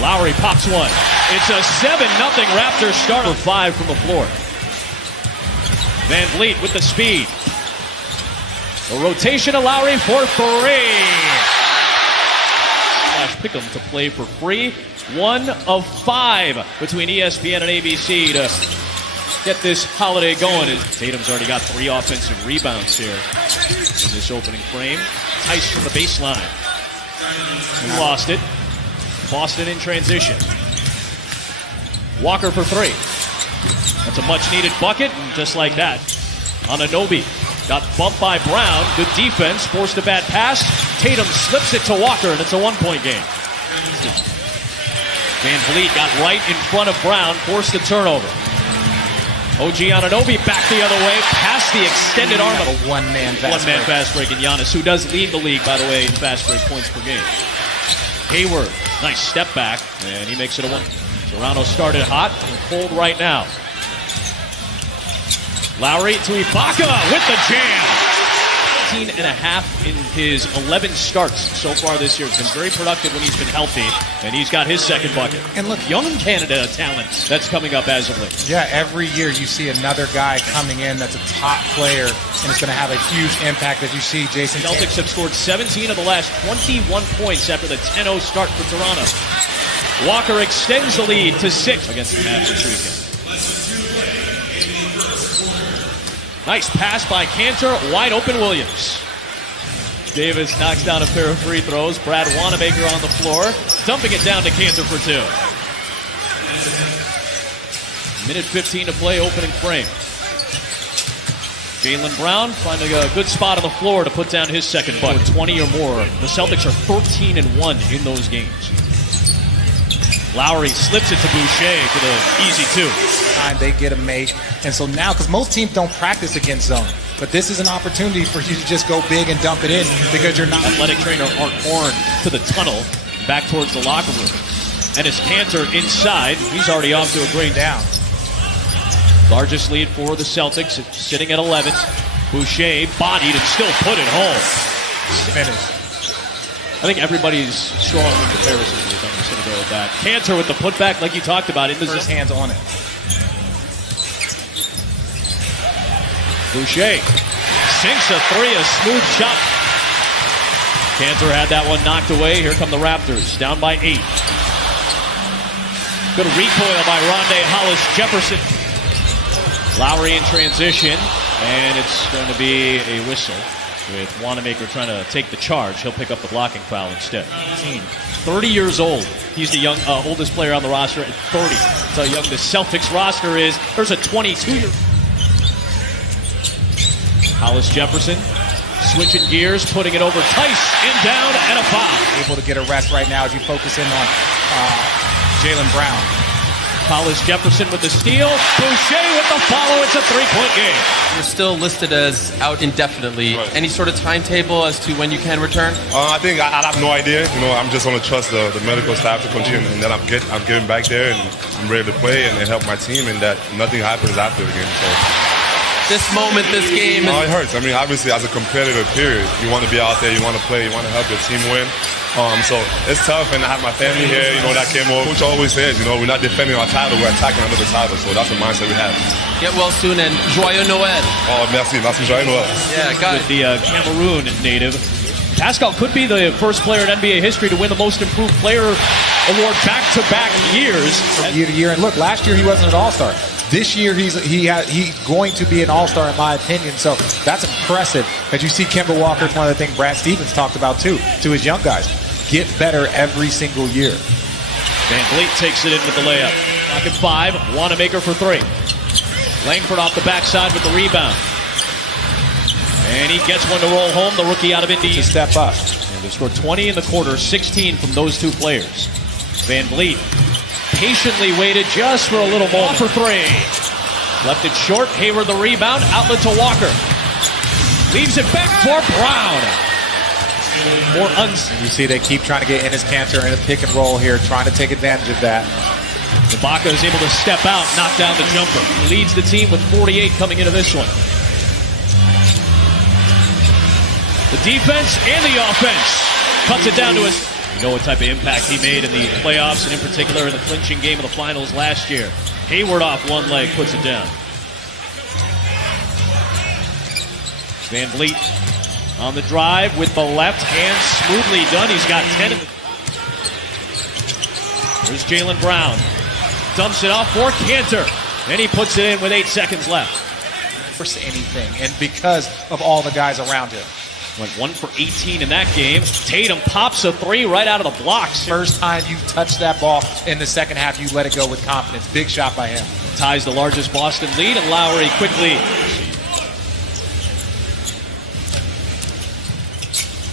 Lowry pops one. It's a 7-0 Raptors start for 5 from the floor. Van Vliet with the speed. A rotation of Lowry for 3. Pick 'em to play for free. 1 of 5 between ESPN and ABC to get this holiday going. Tatum's already got 3 offensive rebounds here in this opening frame. Tice from the baseline. He lost it. Boston in transition. Walker for 3. That's a much-needed bucket, and just like that, Anunoby got bumped by Brown. Good defense, forced a bad pass. Tatum slips it to Walker, and it's a 1-point game. Van Vliet got right in front of Brown, forced the turnover. OG Anunoby back the other way, past the extended arm of a one-man fast break in Giannis, who does lead the league, by the way, in fast break points per game. Hayward, nice step back, and he makes it a 1. Toronto started hot and cold right now. Lowry to Ibaka with the jam. 18.5 in his 11 starts so far this year. He's been very productive when he's been healthy, and he's got his second bucket. And look, young Canada talent that's coming up as of late. Yeah, every year you see another guy coming in that's a top player, and it's going to have a huge impact as you see Jason. Celtics have scored 17 of the last 21 points after the 10-0 start for Toronto. Walker extends the lead to 6 against the Mavs this weekend. Nice pass by Cantor, wide open Williams. Davis knocks down a pair of free throws. Brad Wanamaker on the floor, dumping it down to Cantor for 2. Minute 15 to play, opening frame. Jaylen Brown finding a good spot on the floor to put down his second bucket. 20 or more. The Celtics are 13-1 in those games. Lowry slips it to Boucher for the easy 2. They get a make, and so now, because most teams don't practice against zone, but this is an opportunity for you to just go big and dump it in because you're not. Athletic trainer Art Horn to the tunnel, back towards the locker room. And it's Cantor inside. He's already off to a great down. Largest lead for the Celtics, it's sitting at 11. Boucher bodied and still put it home. Finished. I think everybody's strong in comparison. I'm just going to go with that. Cantor with the putback, like you talked about. First hands on it. Boucher sinks a 3, a smooth shot. Cantor had that one knocked away. Here come the Raptors, down by 8. Good recoil by Rondae Hollis-Jefferson. Lowry in transition, and it's going to be a whistle. With Wanamaker trying to take the charge, he'll pick up the blocking foul instead. 30 years old. He's the young, oldest player on the roster at 30. That's how young the Celtics roster is. There's a 22-year. Hollis-Jefferson switching gears, putting it over Tice, in down, and a foul. Able to get a rest right now as you focus in on Jaylen Brown. Hollis-Jefferson with the steal. Boucher with the follow. It's a 3-point game. You're still listed as out indefinitely. Right. Any sort of timetable as to when you can return? I think I have no idea. I'm just going to trust the medical staff to continue, and then I'm getting back there, and I'm ready to play and help my team, and that nothing happens after the game. So. This moment, this game. No, it hurts. Obviously, as a competitor, period, you want to be out there, you want to play, you want to help your team win. So it's tough, and I have my family here, that came over. Coach always says, we're not defending our title, we're attacking another title. So that's the mindset we have. Get well soon, and Joyeux Noël. Oh, merci, Joyeux Noël. Yeah, got it. With the Cameroon native, Pascal could be the first player in NBA history to win the Most Improved Player award back-to-back years. From year to year, and look, last year he wasn't an All-Star. This year, he's going to be an all-star, in my opinion. So that's impressive. As you see, Kemba Walker, one of the things Brad Stevens talked about, too, to his young guys. Get better every single year. Van Vliet takes it in with the layup. Clock at 5. Wanamaker for 3. Langford off the backside with the rebound. And he gets one to roll home, the rookie out of Indy. To step up. And they scored 20 in the quarter, 16 from those 2 players. Van Vliet patiently waited just for a little moment. For 3. Left it short. Hayward the rebound. Outlet to Walker. Leaves it back for Brown. You see they keep trying to get Enes Kanter in a pick and roll here, trying to take advantage of that. Ibaka is able to step out, knock down the jumper. He leads the team with 48 coming into this one. The defense and the offense cuts it down to us. You know what type of impact he made in the playoffs, and in particular in the clinching game of the finals last year. Hayward off one leg, puts it down. Van Vliet on the drive with the left hand, smoothly done. He's got 10 in the... There's Jaylen Brown. Dumps it off for Cantor. And he puts it in with 8 seconds left. Force anything, and because of all the guys around him. Went 1 for 18 in that game. Tatum pops a 3 right out of the blocks. First time you touch that ball in the second half, you let it go with confidence. Big shot by him. Ties the largest Boston lead, and Lowry quickly.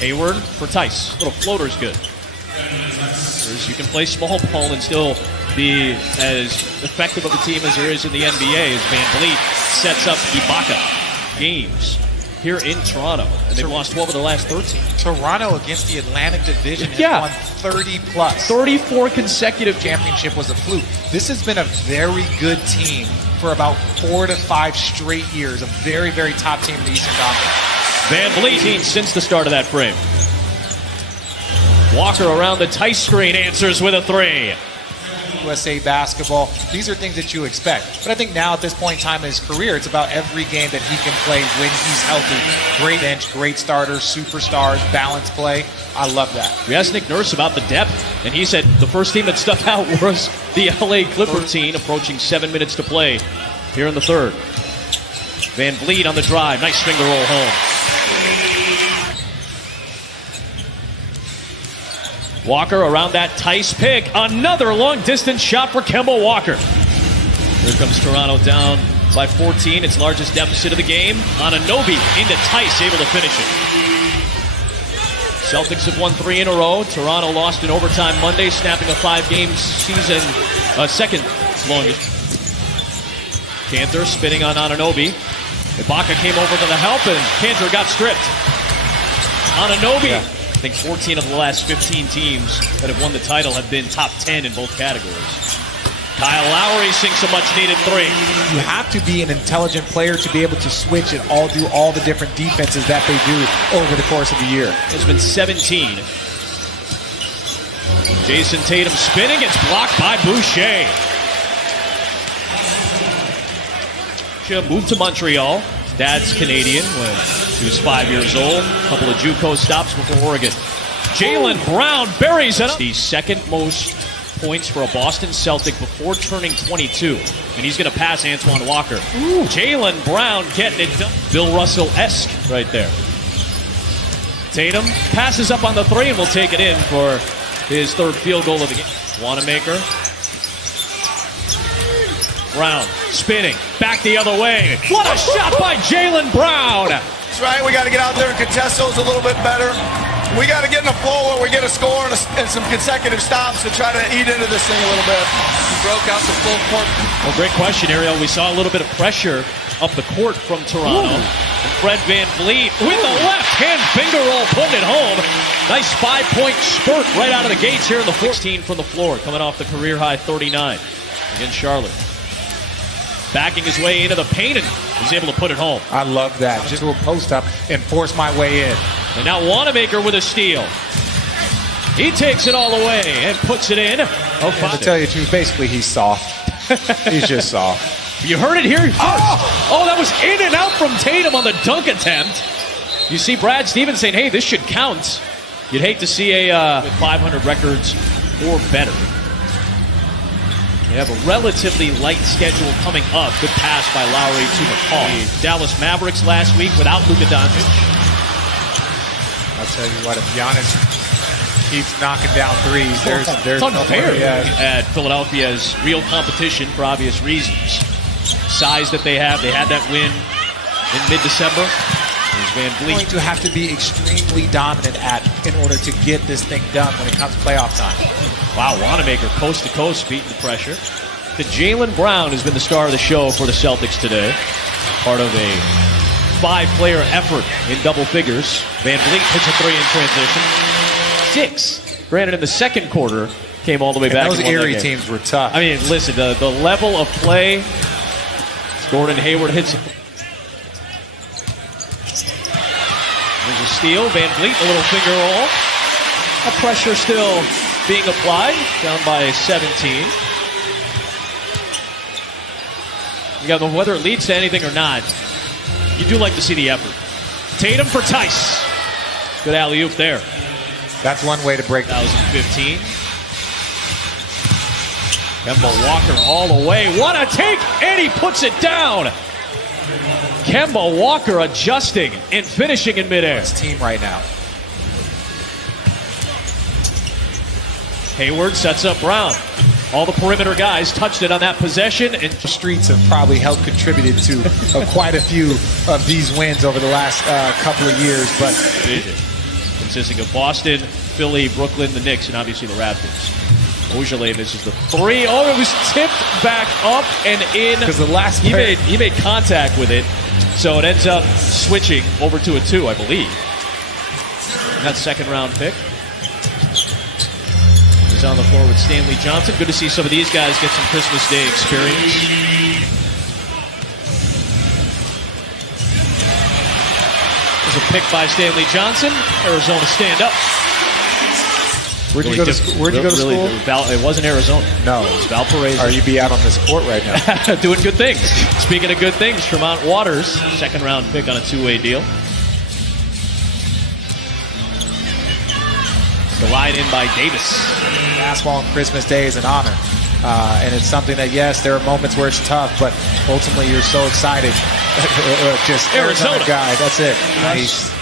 Hayward for Tice. Little floater's good. You can play small ball and still be as effective of a team as there is in the NBA as Van Vliet sets up Ibaka games here in Toronto. And they've lost 12 of their last 13. Toronto against the Atlantic Division has won 30 plus. 34 consecutive championship was a fluke. This has been a very good team for about 4 to 5 straight years. A very, very top team in the Eastern Conference. Van Vliet since the start of that frame. Walker around the Tice screen answers with a 3. USA basketball, these are things that you expect. But I think now at this point in time in his career, it's about every game that he can play when he's healthy. Great bench, great starters, superstars, balanced play. I love that. We asked Nick Nurse about the depth, and he said the first team that stuck out was the LA Clippers team, approaching 7 minutes to play here in the third. Van Vliet on the drive. Nice finger roll home. Walker around that Tice pick. Another long-distance shot for Kemba Walker. Here comes Toronto down by 14. Its largest deficit of the game. Anunoby into Tice, able to finish it. Celtics have won 3 in a row. Toronto lost in overtime Monday, snapping a 5-game season, second longest. Cantor spinning on Anunoby. Ibaka came over to the help, and Cantor got stripped. Anunoby. Yeah. I think 14 of the last 15 teams that have won the title have been top 10 in both categories. Kyle Lowry sinks a much-needed 3. You have to be an intelligent player to be able to switch and do all the different defenses that they do over the course of the year. It's been 17. Jason Tatum spinning. It's blocked by Boucher. Moved to Montreal. Dad's Canadian when he was 5 years old. A couple of JUCO stops before Oregon. Jaylen Brown buries it up. The second most points for a Boston Celtic before turning 22. And he's going to pass Antoine Walker. Jaylen Brown getting it done. Bill Russell-esque right there. Tatum passes up on the 3 and will take it in for his third field goal of the game. Wanamaker. Brown spinning back the other way. What a shot by Jaylen Brown! That's right. We got to get out there and contest those a little bit better. We got to get in a flow where we get a score and some consecutive stops to try to eat into this thing a little bit. He broke out the full court. Well, great question, Ariel. We saw a little bit of pressure up the court from Toronto. And Fred Van Vliet with the left-hand finger roll, putting it home. Nice 5-point spurt right out of the gates here in the 16 from the floor, coming off the career-high 39 against Charlotte. Backing his way into the paint and was able to put it home. I love that. Just to a post up and force my way in. And now Wanamaker with a steal. He takes it all the way and puts it in. And to tell you the truth, basically he's soft. He's just soft. You heard it here first. Oh, that was in and out from Tatum on the dunk attempt. You see Brad Stevens saying, hey, this should count. You'd hate to see a 500 records or better. They have a relatively light schedule coming up. Good pass by Lowry to McCall. Dallas Mavericks last week without Luka Doncic. I'll tell you what, if Giannis keeps knocking down threes, there's it's unfair no at Philadelphia's real competition for obvious reasons. Size that they have. They had that win in mid-December. Van Vliet going to have to be extremely dominant in order to get this thing done when it comes playoff time. Wow, Wanamaker coast to coast beating the pressure. The Jaylen Brown has been the star of the show for the Celtics today. Part of a 5-player effort in double figures. Van Vliet hits a 3 in transition. 6. Granted, in the second quarter, came all the way back. Those Erie teams were tough. I mean, listen, the level of play. Gordon Hayward hits it. There's a steal. Van Vliet, a little finger roll. A pressure still being applied, down by 17. You got whether it leads to anything or not, you do like to see the effort. Tatum for Tice. Good alley-oop there. That's one way to break. 2015. Kemba Walker all the way. What a take! And he puts it down. Kemba Walker adjusting and finishing in midair. His team right now. Hayward sets up Brown. All the perimeter guys touched it on that possession. And The streets have probably helped contributed to quite a few of these wins over the last couple of years. But consisting of Boston, Philly, Brooklyn, the Knicks, and obviously the Raptors. Ojale misses the three. Oh, it was tipped back up and in. Because the last he made contact with it, so it ends up switching over to a 2, I believe. And that second round pick is on the floor with Stanley Johnson. Good to see some of these guys get some Christmas Day experience. There's a pick by Stanley Johnson. Arizona stand up. where'd you go to school? It wasn't Arizona. No. It was Valparaiso. Or you'd be out on this court right now. Doing good things. Speaking of good things, Tremont Waters, second round pick on a 2-way deal. Glide in by Davis. Basketball on Christmas Day is an honor. And it's something that, yes, there are moments where it's tough, but ultimately you're so excited. Just Arizona guy. That's it. Nice.